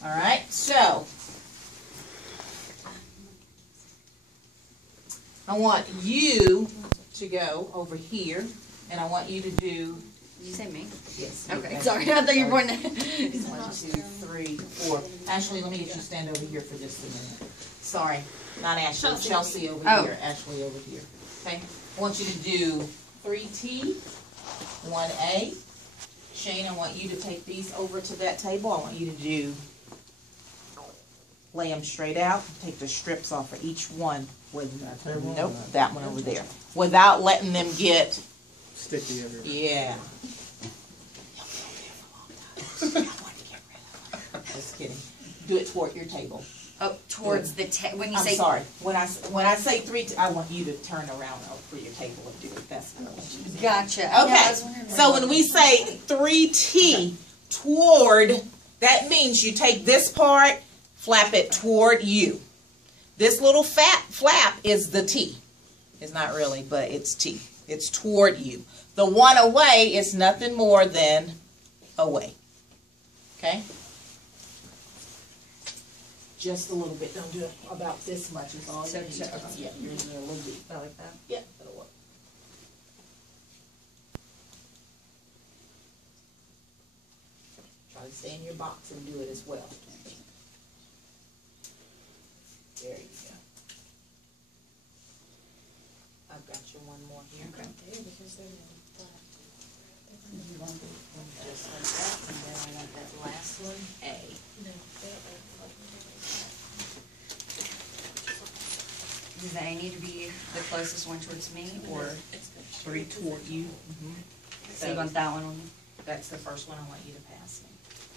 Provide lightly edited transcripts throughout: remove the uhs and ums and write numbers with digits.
All right, so I want you to go over here, and I want you to do. Did you say me? Yes. Okay, sorry, I thought you were pointing at. 1, 2, 3, 4. Ashley, let me get you to stand over here for just a minute. Sorry, not Ashley. Chelsea over here. Ashley over here. Okay. I want you to do 3T, 1A. Shane, I want you to take these over to that table. I want you to lay them straight out. Take the strips off of each one. Nope, that one over there. Without letting them get sticky everywhere. Yeah. Just kidding. Do it toward your table. Oh, towards the when you I'm say. sorry. When I say 3, I want you to turn around for your table and do it. That's what I want you to do. Gotcha. Okay. Yeah, So when we say 3T toward, that means you take this part, flap it toward you. This little flap is the T. It's not really, but it's T. It's toward you. The one away is nothing more than away. Okay? Just a little bit. Don't do it about this much. Is all you need. Yeah, yours is a little deep. I like that. Yeah, that'll work. Try to stay in your box and do it as well. There you go. I've got you one more here. Okay. Just like that, and then I want that last one, A. Does A need to be the closest one towards me, or 3 toward you. so you want that one on? That's the first one I want you to pass me.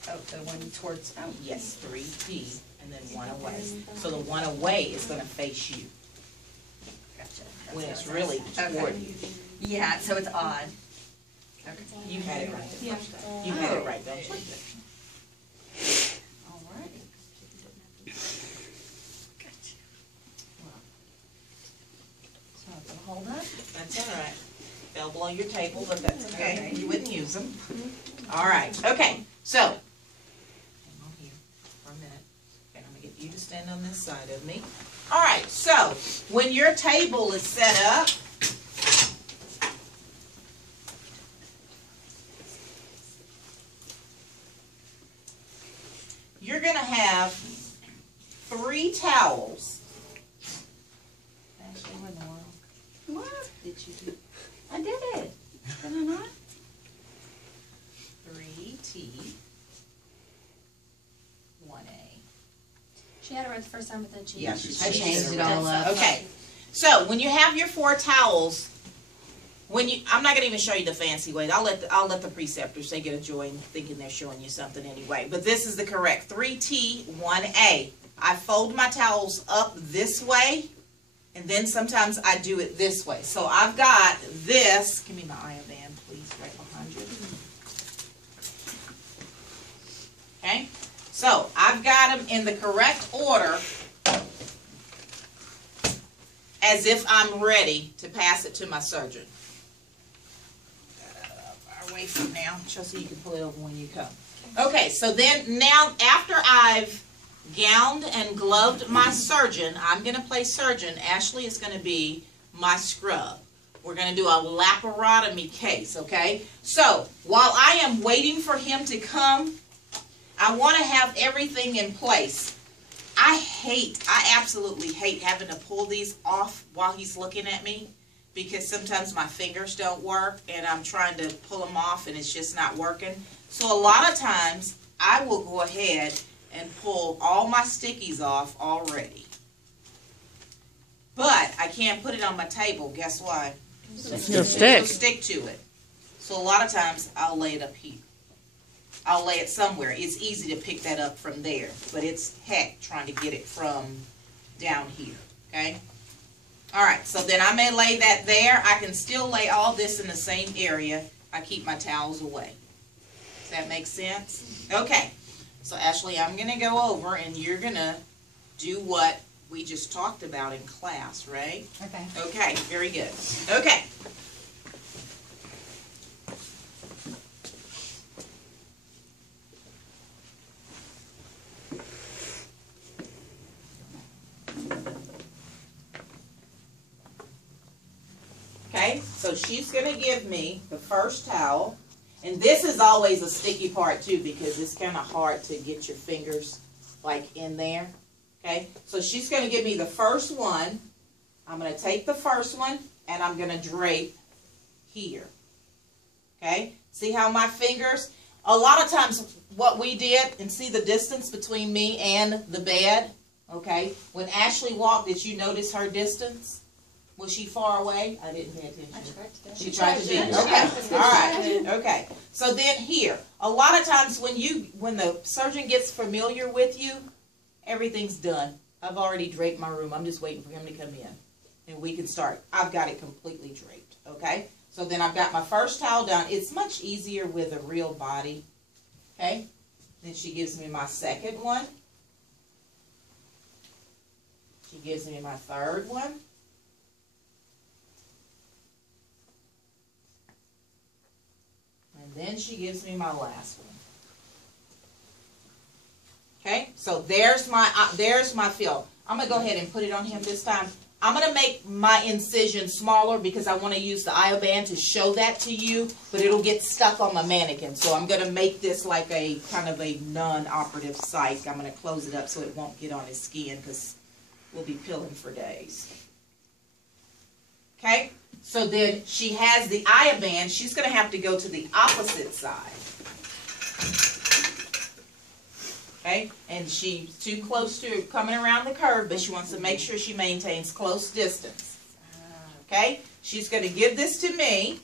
Oh, the one towards. Oh, Yes, 3T, and then 1 away. So the 1 away is going to face you gotcha. when it's really toward you. Yeah, so it's odd. Okay. You had it right the first time. You had it right, don't you? Alrighty. Gotcha. So I'm gonna hold up. That's all right. Fell below your table, but that's okay. You wouldn't use them. All right. Okay. So, hang on here for a minute. And I'm going to get you to stand on this side of me. All right. So, when your table is set up, you're going to have 3 towels. Actually, what in the world? What did you do? I did it. Did I not? 3T, 1A. She had it right the first time, but then she Yeah, I changed it all up. Okay, so when you have your 4 towels, I'm not going to even show you the fancy way. I'll let the preceptors, they get a joy in thinking they're showing you something anyway. But this is the correct 3T, 1A. I fold my towels up this way, and then sometimes I do it this way. So I've got this. Give me my iodine, please, right behind you. Okay, so I've got them in the correct order as if I'm ready to pass it to my surgeon. Our way from now. Chelsea, you can pull it over when you come. Okay, so then now after I've gowned and gloved my surgeon, I'm going to play surgeon. Ashley is going to be my scrub. We're going to do a laparotomy case, okay? So while I am waiting for him to come, I want to have everything in place. I absolutely hate having to pull these off while he's looking at me, because sometimes my fingers don't work and I'm trying to pull them off and it's just not working. So a lot of times I will go ahead and pull all my stickies off already. But I can't put it on my table. Guess why? It'll stick. It'll stick to it. So a lot of times I'll lay it up here. I'll lay it somewhere. It's easy to pick that up from there, but it's heck trying to get it from down here, okay? All right, so then I may lay that there. I can still lay all this in the same area. I keep my towels away. Does that make sense? Okay, so Ashley, I'm going to go over and you're going to do what we just talked about in class, right? Okay. Okay, very good. Okay. So she's going to give me the first towel. And this is always a sticky part too because it's kind of hard to get your fingers like in there. Okay, so she's going to give me the first one. I'm going to take the first one and I'm going to drape here. Okay, see how my fingers, a lot of times what we did, and see the distance between me and the bed. Okay, when Ashley walked, did you notice her distance? Was she far away? I didn't pay attention. She tried to be. Okay. All right. Okay. So then here, a lot of times when the surgeon gets familiar with you, everything's done. I've already draped my room. I'm just waiting for him to come in, and we can start. I've got it completely draped. Okay. So then I've got my first towel down. It's much easier with a real body. Okay. Then she gives me my second one. She gives me my third one. And then she gives me my last one. Okay, so there's my fill. I'm going to go ahead and put it on him this time. I'm going to make my incision smaller because I want to use the IO band to show that to you, but it'll get stuck on my mannequin. So I'm going to make this like a kind of a non-operative site. I'm going to close it up so it won't get on his skin because we'll be pilling for days. Okay, so then she has the IO band. She's going to have to go to the opposite side. Okay, and she's too close to coming around the curve, but she wants to make sure she maintains close distance. Okay, she's going to give this to me.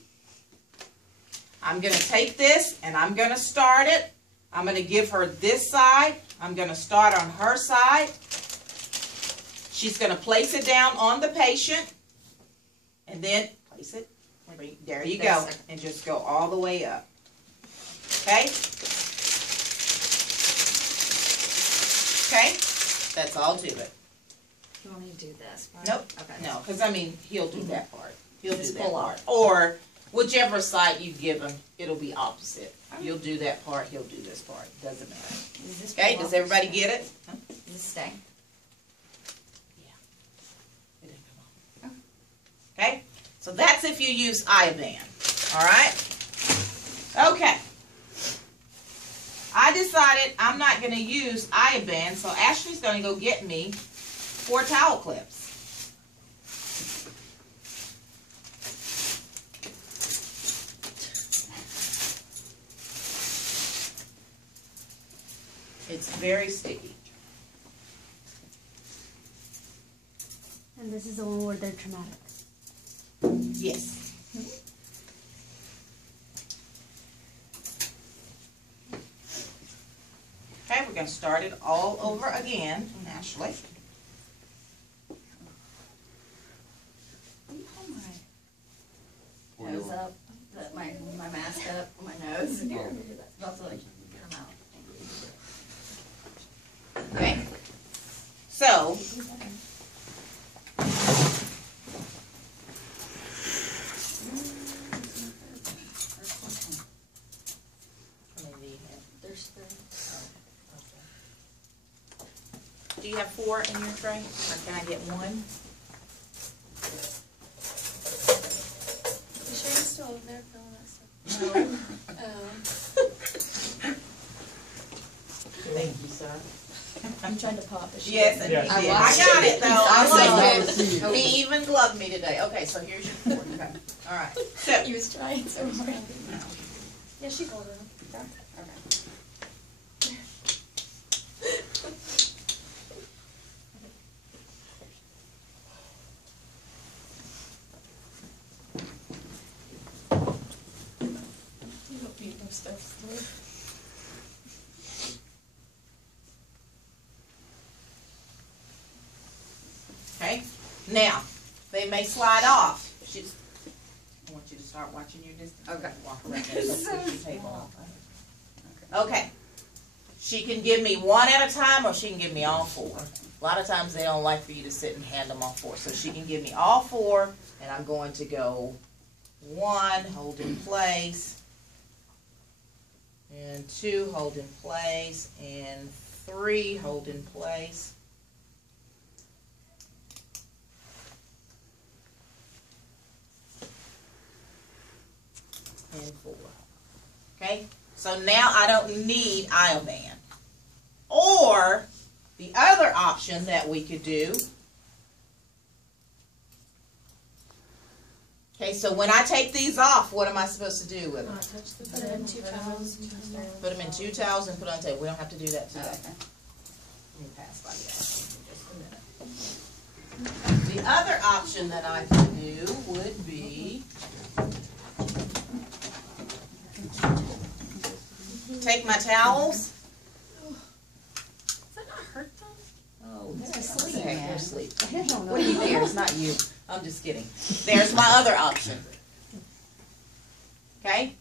I'm going to take this and I'm going to start it. I'm going to give her this side. I'm going to start on her side. She's going to place it down on the patient and then place it. There you go. And just go all the way up. Okay? Okay, that's all to it. You want me to do this part? Nope. Okay. No, because I mean, he'll do that part. He'll Just do that pull part. off. Or whichever side you give him, it'll be opposite. You'll do that part, he'll do this part. Doesn't matter. Does this Okay, pull does off or everybody stay? get it? Huh? Does this stay? Yeah. It didn't come off. Okay, so that's if you use IBAN. All right? Okay. I decided I'm not going to use IBAN, so Ashley's going to go get me 4 towel clips. It's very sticky. And this is the one where they're traumatic. Yes. Okay, we're going to start it all over again, Ashley. Nose up, my mask up, my nose. About to like come out. Okay. So, There's 3. do you have 4 in your tray? Or can I get 1? You sure you're still over there filling that stuff? No. Oh. Thank you, sir. I'm trying to pop it. Yes, and Yeah. he I did. I watched got it. it, though. I I like saw it. it. He even gloved me today. Okay, so here's your 4. Okay. All right. So, He was trying so hard. Yeah, she's older. Okay. You don't need no stuff. okay. Now, they may slide off. She's, I want you to start watching your distance. Okay. Walk around there. Let's So put your table small. on. Okay. She can give me 1 at a time or she can give me all 4. A lot of times they don't like for you to sit and hand them all 4. So she can give me all 4 and I'm going to go 1, hold in place, and 2, hold in place, and 3, hold in place. and 4. Okay? So now I don't need aisle band. Or the other option that we could do. Okay, so when I take these off, what am I supposed to do with them? Put it in 2 towels. Put them in 2 towels and put on the table. We don't have to do that today. Okay. Let me pass by that for just a minute. The other option that I could do would be take my towels. Does that not hurt them? Oh, They're that's asleep, okay, man. they're asleep. What do you care? It's not you. I'm just kidding. There's my other option. Okay?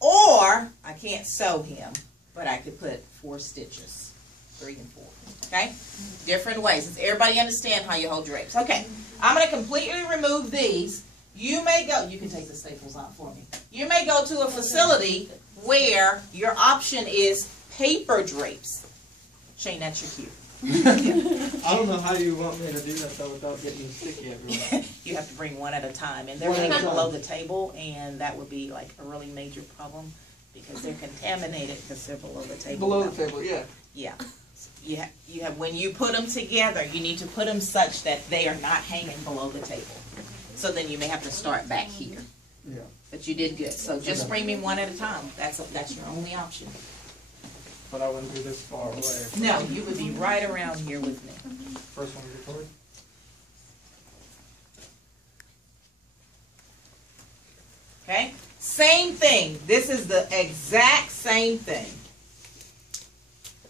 Or I can't sew him, but I could put 4 stitches. 3 and 4. Okay? Different ways. Does everybody understand how you hold drapes? Okay. I'm going to completely remove these. You may go, you can take the staples out for me. You may go to a facility where your option is paper drapes. Shane, that's your cue. I don't know how you want me to do that though without getting sticky everywhere. You have to bring one at a time, and they're going to get below the table, and that would be like a really major problem because they're contaminated because they're below the table. Below the table, yeah. Yeah. You have when you put them together, you need to put them such that they are not hanging below the table. So then you may have to start back here. Yeah. But you did good. So just bring me one at a time. That's your only option. But I wouldn't be this far away. No, you would be right around here with me. First one record. Okay? Same thing. This is the exact same thing.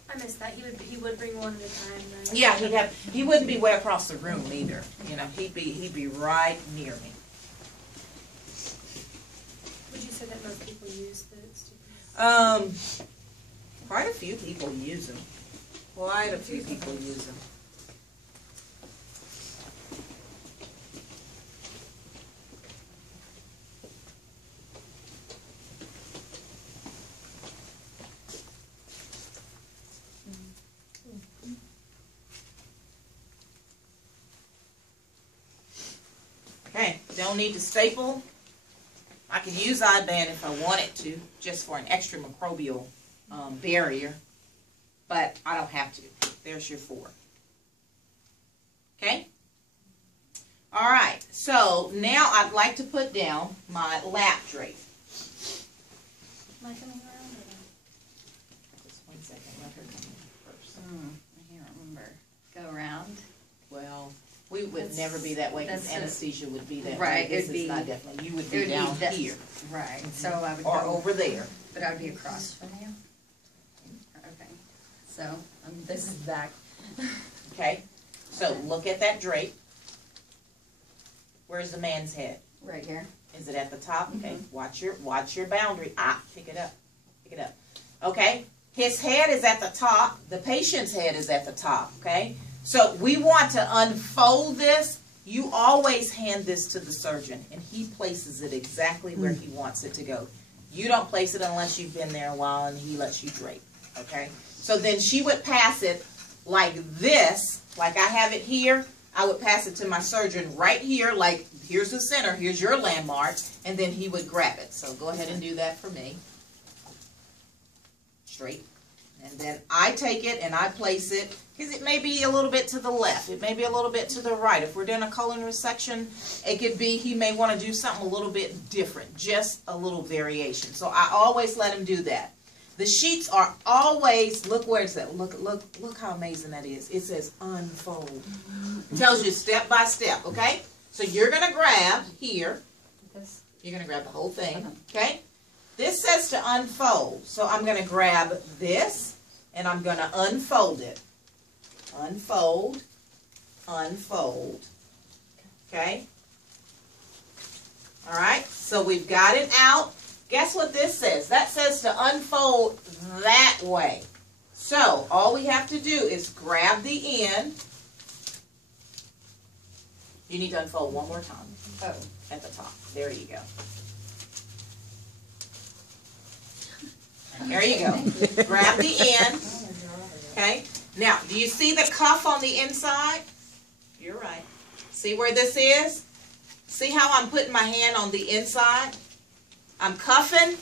I missed that. He would bring one at a time. Then. Yeah, he wouldn't be way across the room either. You know, he'd be right near me. Would you say that most people use those? Quite a few people use them. Quite a few people use them. Okay, don't need to staple. I can use I-band if I wanted to, just for an extra microbial barrier, but I don't have to. There's your 4. Okay? All right, so now I'd like to put down my lap drape. Am I coming around? Just 1 second, let her come in first. I can't remember. Go around. Well, we would never be that way because that's anesthesia would be that right, way. This it'd is be- not definitely. You would it be would be down this- here Right. So I would or go, over there. but I would be across from you. Okay. So this is back. Okay? So look at that drape. Where's the man's head? Right here. Is it at the top? Okay. Watch your boundary. Pick it up. Pick it up. Okay? His head is at the top. The patient's head is at the top. Okay? So we want to unfold this. You always hand this to the surgeon, and he places it exactly where he wants it to go. You don't place it unless you've been there a while and he lets you drape. Okay? So then she would pass it like this, like I have it here. I would pass it to my surgeon right here, like here's the center, here's your landmark, and then he would grab it. So go ahead and do that for me. Straight. And then I take it and I place it, because it may be a little bit to the left, it may be a little bit to the right. If we're doing a colon resection, it could be he may want to do something a little bit different, just a little variation. So I always let him do that. The sheets are always, look where it's at, look how amazing that is. It says unfold. It tells you step by step, okay? So you're going to grab here, This. you're going to grab the whole thing, okay? This says to unfold, so I'm going to grab this, and I'm going to unfold it. Unfold, unfold, okay? All right, so we've got it out. Guess what this says? That says to unfold that way. So all we have to do is grab the end. You need to unfold one more time. Oh. At the top. There you go. There you go. Grab the end. Okay. Now, do you see the cuff on the inside? You're right. See where this is? See how I'm putting my hand on the inside? I'm cuffing,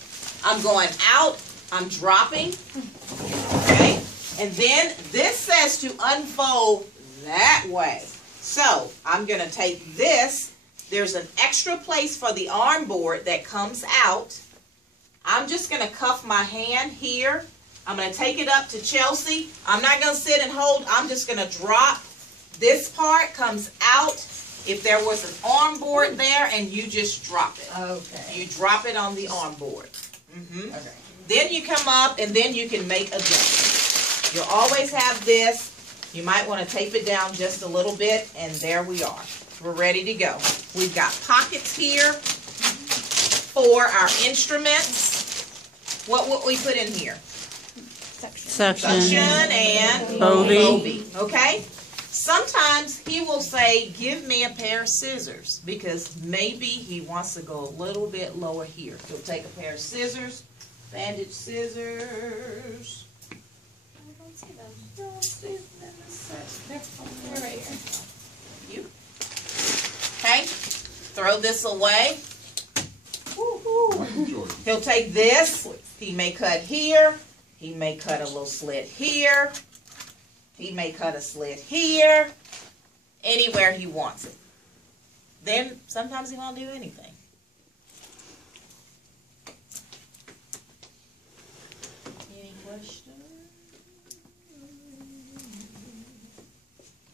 I'm going out, I'm dropping, okay? And then this says to unfold that way. So I'm going to take this. There's an extra place for the arm board that comes out. I'm just going to cuff my hand here. I'm going to take it up to Chelsea. I'm not going to sit and hold. I'm just going to drop. This part comes out. If there was an arm board there, and you just drop it. Okay. You drop it on the arm board. Okay. Then you come up, and then you can make adjustments. You'll always have this. You might want to tape it down just a little bit, and there we are. We're ready to go. We've got pockets here for our instruments. What would we put in here? Suction. Suction and Bovie. okay? Sometimes he will say, give me a pair of scissors, because maybe he wants to go a little bit lower here. He'll take a pair of scissors, bandage scissors. I don't see them. Don't see them. They're right here. You. Okay? Throw this away. He'll take this. He may cut here. He may cut a little slit here. He may cut a slit here. Anywhere he wants it. Then sometimes he won't do anything. Any questions?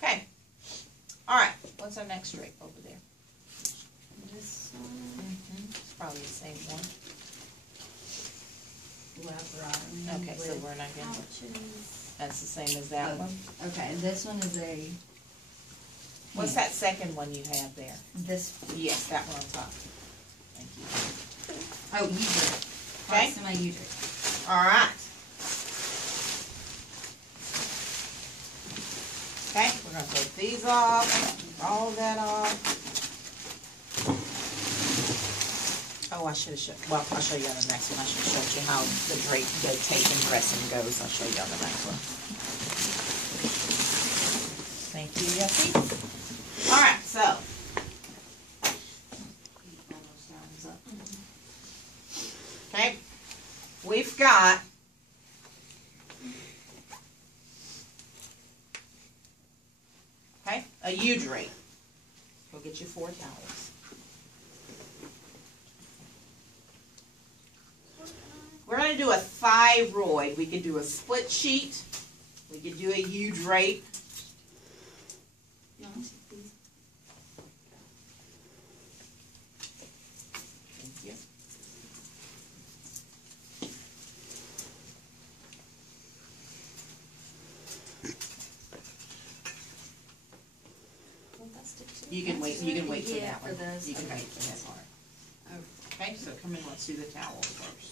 Okay. All right. What's our next drape over there? This one. It's probably the same one. Right. Okay, so we're not going to. Pouches. That's the same as that one. Okay, this one is a. What's that second one you have there? This. Yes, that one on top. Thank you. Oh, U-drape. Okay. That's my U-drape. All right. Okay, we're going to take these off, all of that off. Oh, I should have showed, well, I'll show you on the next one. I should have showed you how the drape, the tape and pressing goes. I'll show you on the next one. Thank you, Yessie. All right, so. Okay, we've got a U-drape. Go get you 4 towels. We're going to do a thyroid. We could do a split sheet. We could do a U-drape. Thank you. You can wait. You can wait for that one. this. You can Okay. wait for that part. Okay, so come in. Let's do the towels first.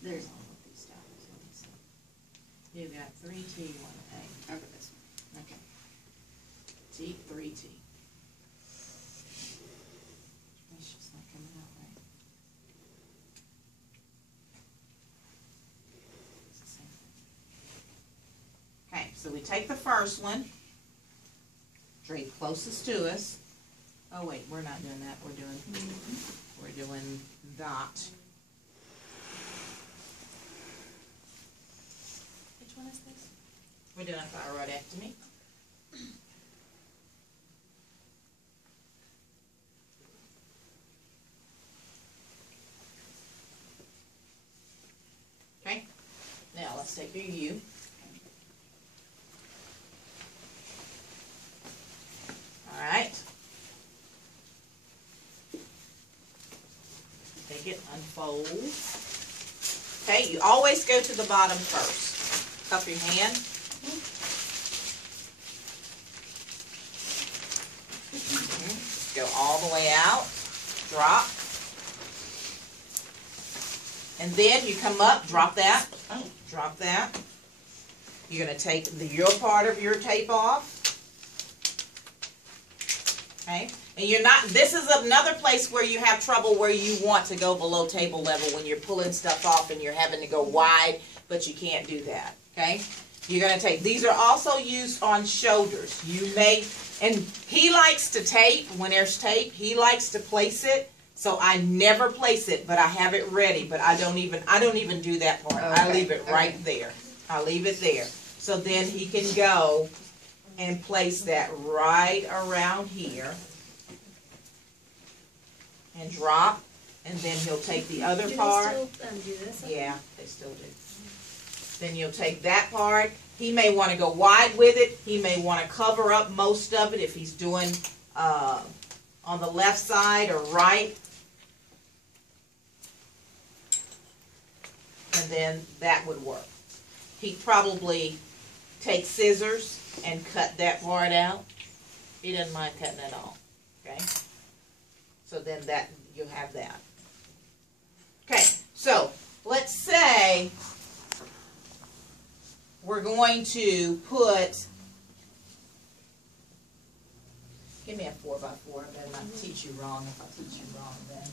There's. You've got 3T, 1A. Okay, this one. Okay. T, 3T. It's just not coming out right. It's the same thing. Okay, so we take the first one, drape closest to us. Oh wait, we're not doing that. We're doing that. Which one is this? We're doing a thyroidectomy. Okay, now let's take your U. All right. Take it, unfold. Okay, you always go to the bottom first. Cup your hand. Just go all the way out. Drop. And then you come up, drop that. Drop that. You're going to take your part of your tape off. Okay? And you're not, this is another place where you have trouble where you want to go below table level when you're pulling stuff off and you're having to go wide. but you can't do that, okay? You're going to take, these are also used on shoulders. You may, and he likes to tape, when there's tape, he likes to place it, so I never place it, but I have it ready, but I don't even do that part. Okay, I leave it right there. I leave it there. So then he can go and place that right around here and drop, and then he'll take the other part. Do they still do this? Yeah, they still do. Then you'll take that part. He may want to go wide with it. He may want to cover up most of it if he's doing on the left side or right. And then that would work. He'd probably take scissors and cut that part out. He doesn't mind cutting it all. Okay? So then that you'll have that. Okay, so let's say we're going to put, give me a 4x4, I better not teach you wrong if I teach you wrong then.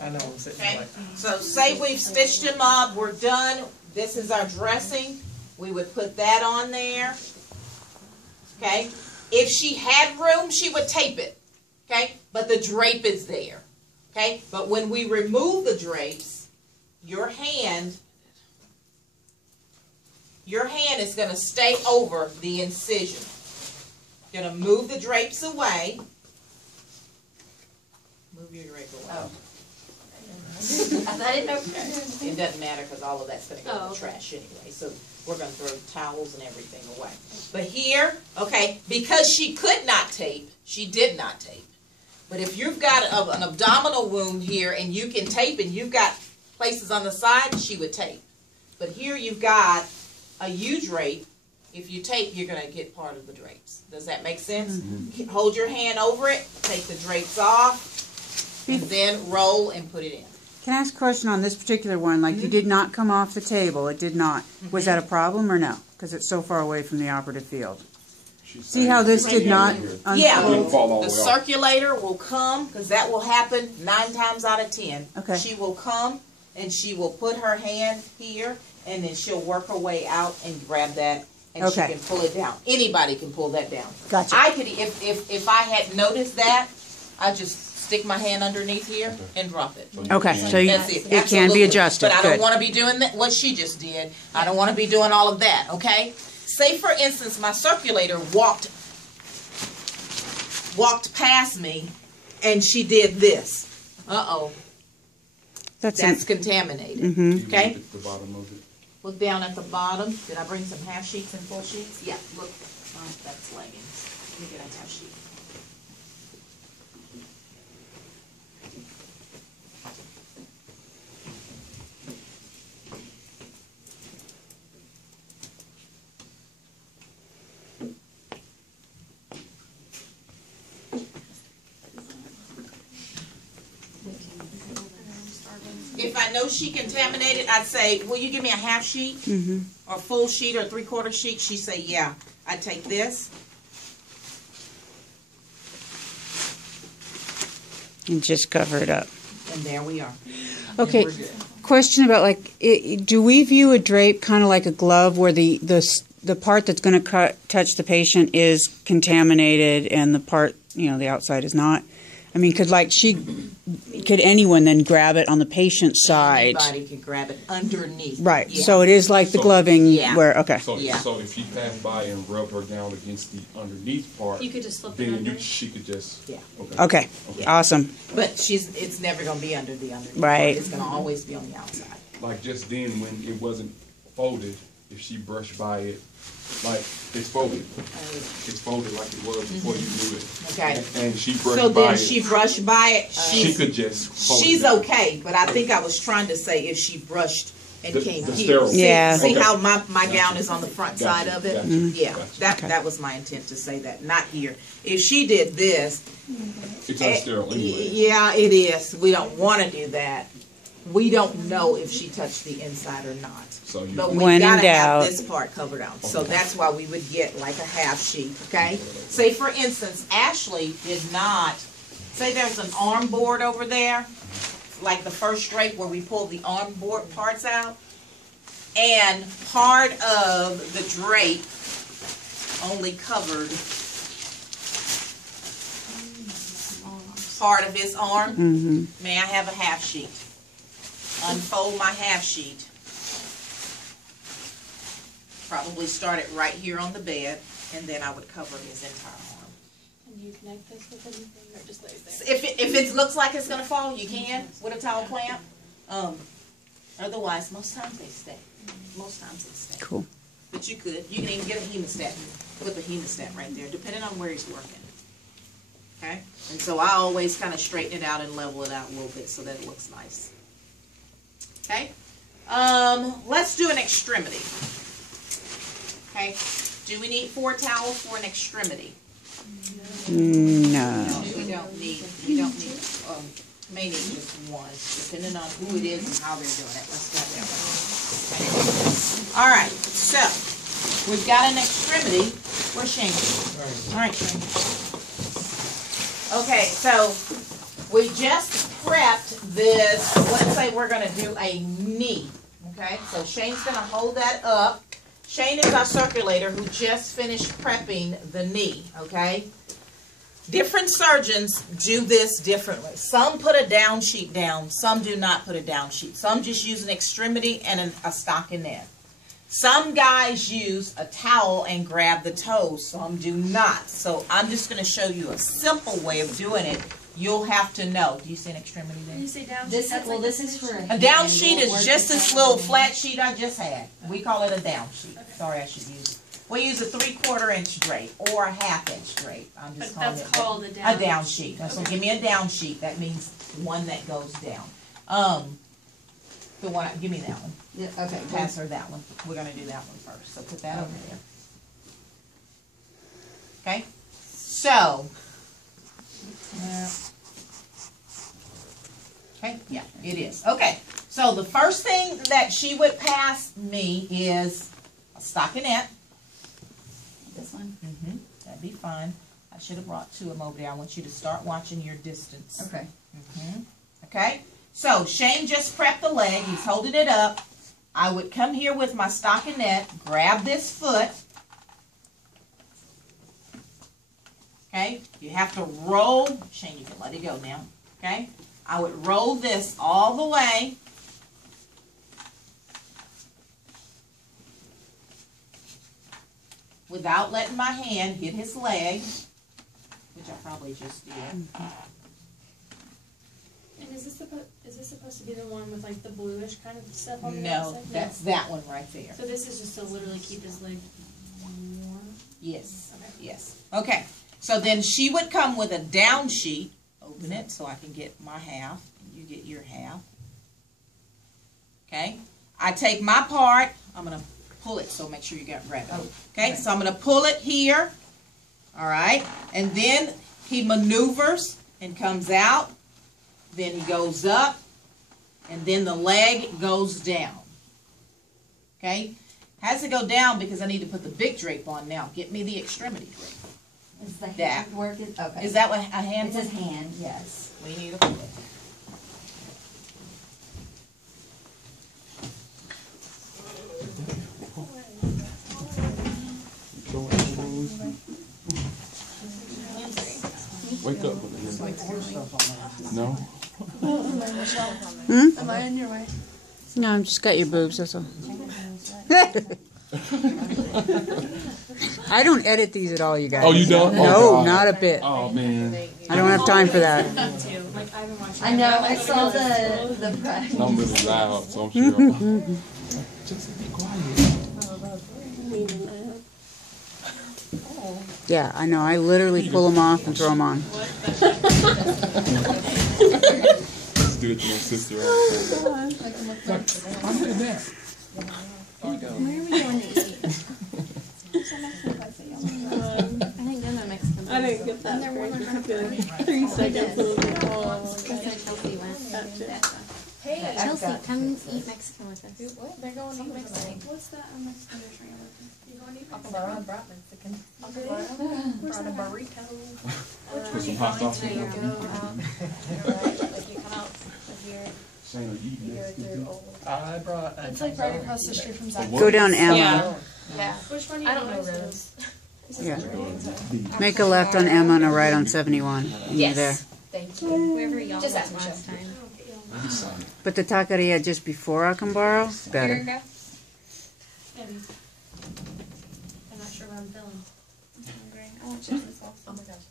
I know, I'm sitting Okay, like, so say we've stitched him up, we're done, this is our dressing, we would put that on there, okay? If she had room, she would tape it, okay? But the drape is there, okay? But when we remove the drapes, your hand is going to stay over the incision. You're going to move the drapes away. Move your drape away. Oh. I didn't know. It doesn't matter because all of that's going to go in the okay. trash anyway. So we're going to throw towels and everything away. But here, okay, because she could not tape, she did not tape. But if you've got an abdominal wound here and you can tape and you've got places on the side, she would tape. But here you've got a U-drape. If you tape, you're going to get part of the drapes. Does that make sense? Mm-hmm. Hold your hand over it, take the drapes off, and then roll and put it in. Can I ask a question on this particular one? Like, you did not come off the table. It did not. Was that a problem or no? Because it's so far away from the operative field. See how this did not unfold? Yeah, the circulator will come, because that will happen 9 times out of 10. Okay. She will come, and she will put her hand here, and then she'll work her way out and grab that, and she Okay. can pull it down. Anybody can pull that down. Gotcha. I could, if I had noticed that, I'd just stick my hand underneath here and drop it. Okay, so you, That's it it. can be adjusted. But I don't Good. want to be doing that, what she just did. I don't want to be doing all of that, okay? Say, for instance, my circulator walked past me, and she did this. Uh-oh. That's contaminated, okay? The bottom of it. Look down at the bottom. Did I bring some half sheets and full sheets? Yeah, look. Oh, that's leggings. Let me get a half sheet. If I know she contaminated, I'd say, will you give me a half sheet? Or a full sheet or a 3/4 sheet? She'd say, yeah. I'd take this. And just cover it up. And there we are. Okay, And we're good. question about, like, do we view a drape kind of like a glove where the part that's going to touch the patient is contaminated and the part, the outside is not? I mean, could anyone then grab it on the patient's side? Anybody can grab it underneath. Right, Yeah. so it is like the gloving Yeah. where, okay. So, Yeah. so if she passed by and rubbed her down against the underneath part, You could just flip it then under. she could just. Yeah. Okay, Yeah. awesome. But it's never going to be under the underneath. Right. It's going to always be on the outside. Like just then when it wasn't folded, if she brushed by it, like it's folded. It's folded like it was before you knew it. Okay. And she brushed So by then it. she brushed by it. She could just fold She's it down. okay, but I think I was trying to say if she brushed and The came here. sterile. See, Yeah. see Okay. how my gown is on the front side Gotcha, of it? gotcha, Yeah, gotcha. that was my intent to say that, not here. If she did this, It's unsterile anyway. yeah, it is. We don't want to do that. We don't know if she touched the inside or not. So you. But When we in gotta doubt. have this part covered out. So that's why we would get like a half sheet, okay? Say for instance, Ashley did not say there's an arm board over there, like the first drape where we pull the arm board parts out, and part of the drape only covered part of his arm. May I have a half sheet? Unfold my half sheet. Probably start it right here on the bed, and then I would cover his entire arm. Can you connect this with anything, or just lays there? If it looks like it's gonna fall, you can with a towel clamp. Otherwise, most times they stay. Most times they stay. Cool. But you can even get a hemostat. Put the hemostat right there, depending on where he's working. Okay? And so I always kind of straighten it out and level it out a little bit so that it looks nice. Okay? Let's do an extremity. Okay? Do we need 4 towels for an extremity? No. We don't need, may need just one, depending on who it is and how they're doing it. Let's go that way. Okay. All right, so we've got an extremity. Where's Shane? All right, Shane. Okay, so we just prepped this. Let's say we're going to do a knee. Okay, so Shane's going to hold that up. Shane is our circulator who just finished prepping the knee. Okay. Different surgeons do this differently. Some put a down sheet down. Some do not put a down sheet. Some just use an extremity and a stockinette. Some guys use a towel and grab the toes. Some do not. So I'm just going to show you a simple way of doing it. You'll have to know. Do you see an extremity there? When you say down sheet, This, that's well, like this is for A down sheet is just this little flat sheet I just had. We call it a down sheet. Sorry, I should use it. We use a 3/4 inch drape or a 1/2 inch drape. I'm just But calling that's it called a down sheet. So Okay. give me a down sheet. That means one that goes down. The one. Give me that one. Yeah, okay. Pass her that one. We're gonna do that one first. So put that over there. Okay. So. Okay. Yeah, it is. Okay. So the first thing that she would pass me is a stockinette. This one? That'd be fine. I should have brought 2 of them over there. I want you to start watching your distance. Okay. Okay? So, Shane just prepped the leg. He's holding it up. I would come here with my stockinette, grab this foot. Okay? You have to roll. Shane, you can let it go now. Okay? I would roll this all the way. Without letting my hand hit his leg, which I probably just did. And is this supposed to be the one with like the bluish kind of stuff on the No, outside? that's that one right there. So this is just to literally keep his leg warm? Yes, Okay. yes. Okay, so then she would come with a down sheet. Open it so I can get my half, and you get your half. Okay, I take my part. I'm going to pull it, so make sure you grab it. Okay, so I'm going to pull it here. All right, and then he maneuvers and comes out. Then he goes up, and then the leg goes down. Okay, has to go down because I need to put the big drape on now. Get me the extremity drape. Is the That. hand working? Okay. Is that what a hand? It's his hand, yes. We need a pull it. Wake up. No? Am I in your way? No, I've just got your boobs, that's all. I don't edit these at all, you guys. Oh, you don't? No, Oh, God. not a bit. Oh, man. I don't have time for that. Me too. Like I've been watching. I know, I saw the press. I'm really loud, so I'm sure. Just be quiet. Yeah, I know. I literally pull them off and throw them on. Just do it to my sister. I'm doing that. Where are we going to eat? I didn't get that for 3 seconds. Chelsea went. Hey, Chelsea, got come pieces. eat Mexican with us. What? They're going to eat Mexican. What's that Mexican restaurant? You going to eat Acapulco brought Mexican. Brought a burrito. Put some hot sauce You in go there. out, like you come out of here, Shane, are you you eating go Mexican through too? Old. I brought. It's like right across the street from Zach. what? Go down Emma. Yeah. Yeah. Which one do you I don't know want? those. Yeah. Make a left on Emma and a right on 71. And you're there. Thank you. Wherever y'all Just went ask last Michelle. time. Maybe some. But the taqueria just before I can borrow, better. Maybe. I'm not sure what I'm feeling. I want chips as well. Oh my gosh.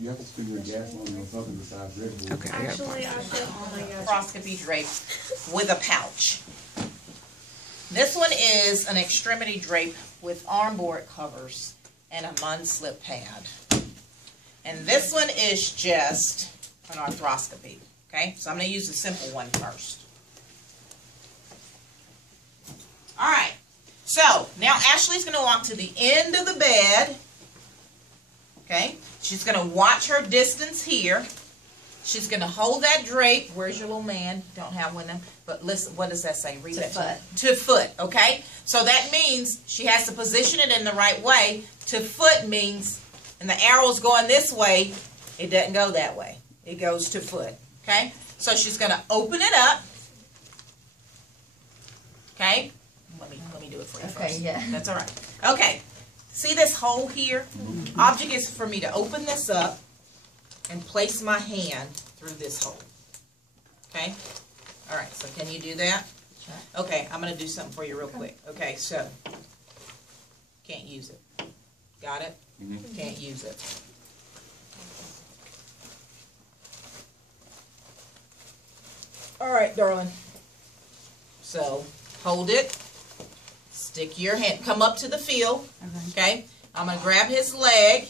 You have to spend your gas money on something besides Red Bull. Okay, I got Actually, I feel, oh my gosh. Arthroscopy drape with a pouch. This one is an extremity drape with arm board covers and a non-slip pad. And this one is just an arthroscopy. Okay, so I'm going to use the simple one first. All right, so now Ashley's going to walk to the end of the bed. Okay, she's going to watch her distance here. She's going to hold that drape. Where's your little man? Don't have one of them. But listen, what does that say? Read that. To foot, okay? So that means she has to position it in the right way. To foot means, and the arrow's going this way, it doesn't go that way. It goes to foot, okay? So she's going to open it up. Okay? Let me do it for you first. Okay, yeah. That's all right. Okay. See this hole here? Object is for me to open this up and place my hand through this hole. Okay? All right, so can you do that? Okay, I'm going to do something for you real quick. Okay, so, can't use it. Got it? Can't use it. All right, darling. So, hold it. Stick your hand. Come up to the field. Okay? I'm going to grab his leg.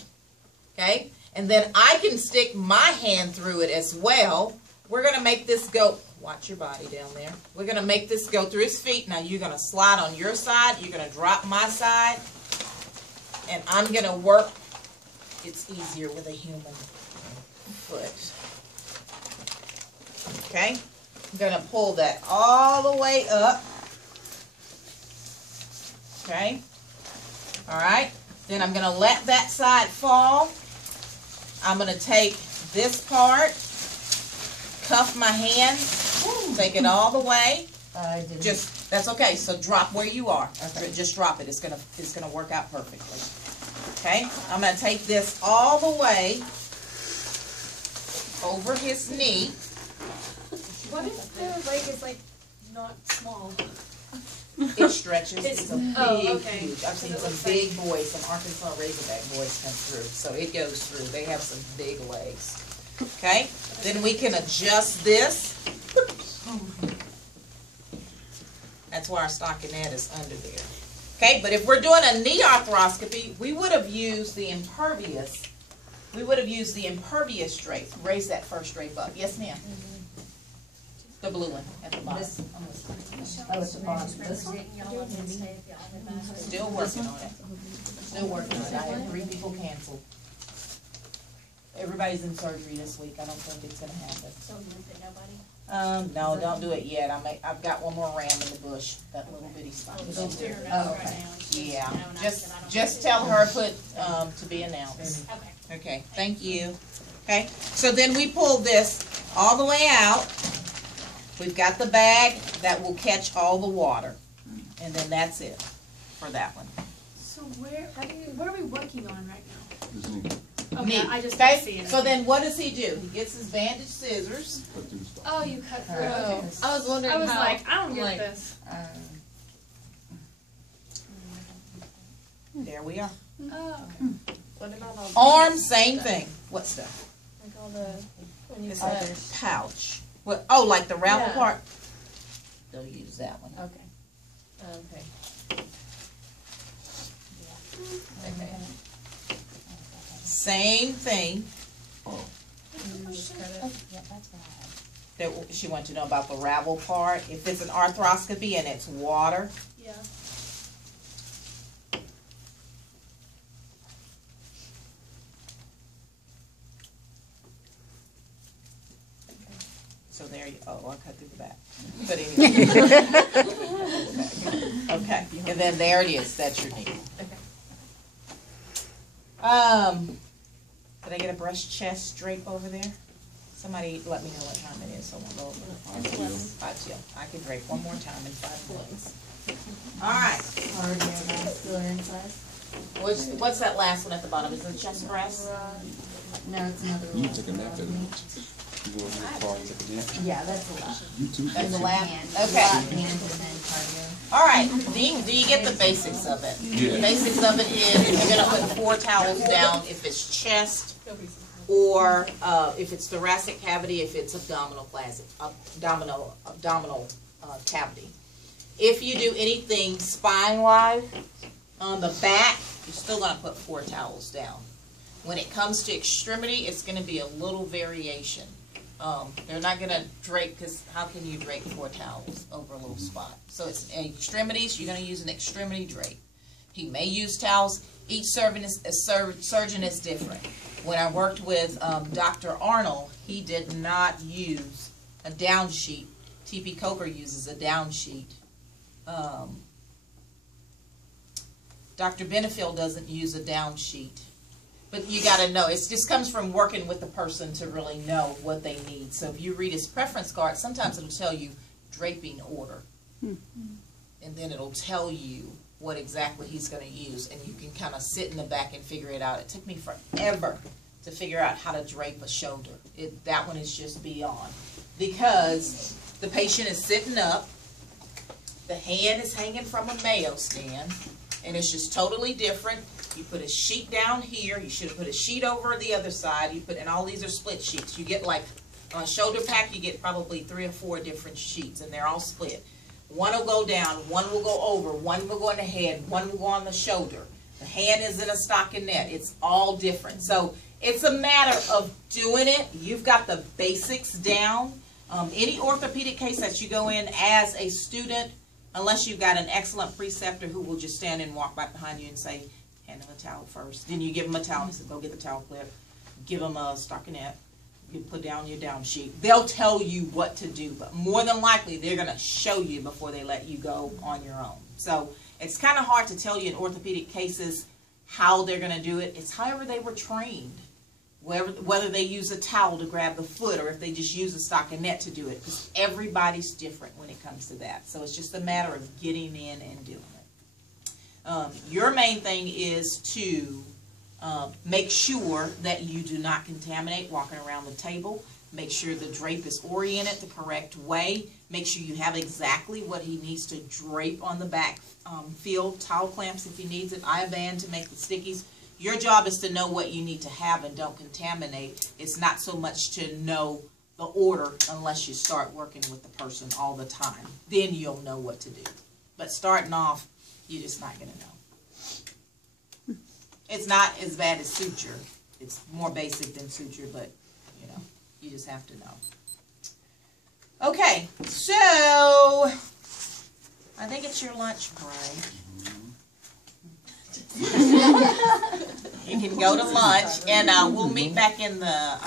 Okay? And then I can stick my hand through it as well. We're going to make this go. Watch your body down there. We're going to make this go through his feet. Now you're going to slide on your side. You're going to drop my side. And I'm going to work. It's easier with a human foot. Okay? I'm going to pull that all the way up. Okay? All right? Then I'm going to let that side fall. I'm going to take this part, cuff my hand, take it all the way. Just, that's okay. So drop where you are. Okay. Just drop it. It's gonna work out perfectly. Okay? I'm going to take this all the way over his knee. What if the leg is like not small? It stretches. It's a big, okay. huge. I've seen some big boys, some Arkansas Razorback boys come through. So it goes through. They have some big legs. Okay? Then we can adjust this. That's why our stockinette is under there. Okay? But if we're doing a knee arthroscopy, we would have used the impervious. We would have used the impervious drape. Raise that first drape up. Yes, ma'am. The blue one at the bottom. Oh, it's the bottom. This one? Still working on it. Still working on it. I had 3 people canceled. Everybody's in surgery this week. I don't think it's gonna happen. So nobody? No, don't do it yet. I've got one more ram in the bush. That little bitty spot. Oh, okay. Yeah. Just tell her put to be announced. Okay. Okay. Thank you. Okay. So then we pull this all the way out. We've got the bag that will catch all the water, and then that's it for that one. So what are we working on right now? Just need Okay, Knee. I just Okay? don't see it. So then what does he do? He gets his bandage scissors. to put through the spot. Oh, you cut through. Oh, Okay. I was wondering I was how. like, I don't get like, this. There we are. Oh, okay. What about all Arm, same thing. What stuff? like all the when you It's cut? like a pouch. What? Oh, like the ravel Yeah. part? They'll use that one. Okay. Okay. Okay. Same thing. You just cut it. That she wanted to know about the ravel part. If it's an arthroscopy and it's water, Yeah. so So there you, oh, I cut through the back. But anyway. Okay, and then there it is, that's your needle. Did I get a breast chest drape over there? Somebody let me know what time it is, so we'll go over. 5 till. I can drape one more time in 5 minutes. All right. Cardiovascular insides. What's that last one at the bottom? Is it chest press? No, it's another one. You took a nap at it. You go in your car and take a nap. Yeah, that's a lot. You too. That's the last. Hand. Okay. Hand and then cardio. All right. Do you get the basics of it? Yeah. The basics of it is you're gonna put 4 towels down if it's chest, or if it's thoracic cavity, if it's abdominal cavity. If you do anything spine-wise on the back, you're still gonna put 4 towels down. When it comes to extremity, it's gonna be a little variation. They're not gonna drape, because how can you drape 4 towels over a little spot? So it's extremities, you're gonna use an extremity drape. He may use towels. Each surgeon is different. When I worked with Dr. Arnold, he did not use a down sheet. T.P. Coker uses a down sheet. Dr. Benefield doesn't use a down sheet. But you got to know, it just comes from working with the person to really know what they need. So if you read his preference card, sometimes it'll tell you draping order. And then it'll tell you what exactly he's going to use. And you can kind of sit in the back and figure it out. It took me forever to figure out how to drape a shoulder. That one is just beyond. Because the patient is sitting up, the hand is hanging from a Mayo stand, and it's just totally different. You put a sheet down here. You should have put a sheet over the other side. And all these are split sheets. You get like, on a shoulder pack, you get probably 3 or 4 different sheets, and they're all split. One will go down, one will go over, one will go on the head, one will go on the shoulder. The hand is in a stockinette. It's all different. So it's a matter of doing it. You've got the basics down. Any orthopedic case that you go in as a student, unless you've got an excellent preceptor who will just stand and walk right behind you and say, hand him a towel first. Then you give him a towel. He said, go get the towel clip. Give him a stockinette. You put down your down sheet. They'll tell you what to do, but more than likely they're going to show you before they let you go on your own. So it's kind of hard to tell you in orthopedic cases how they're going to do it. It's however they were trained, whether they use a towel to grab the foot or if they just use a stockinette to do it, because everybody's different when it comes to that. So it's just a matter of getting in and doing it. Your main thing is to make sure that you do not contaminate walking around the table. Make sure the drape is oriented the correct way. Make sure you have exactly what he needs to drape on the back field. Towel clamps if he needs it. Eye band to make the stickies. Your job is to know what you need to have and don't contaminate. It's not so much to know the order unless you start working with the person all the time. Then you'll know what to do. But starting off, you're just not going to know. It's not as bad as suture. It's more basic than suture, but, you know, you just have to know. Okay, so I think it's your lunch break. You can go to lunch, and we'll meet back in the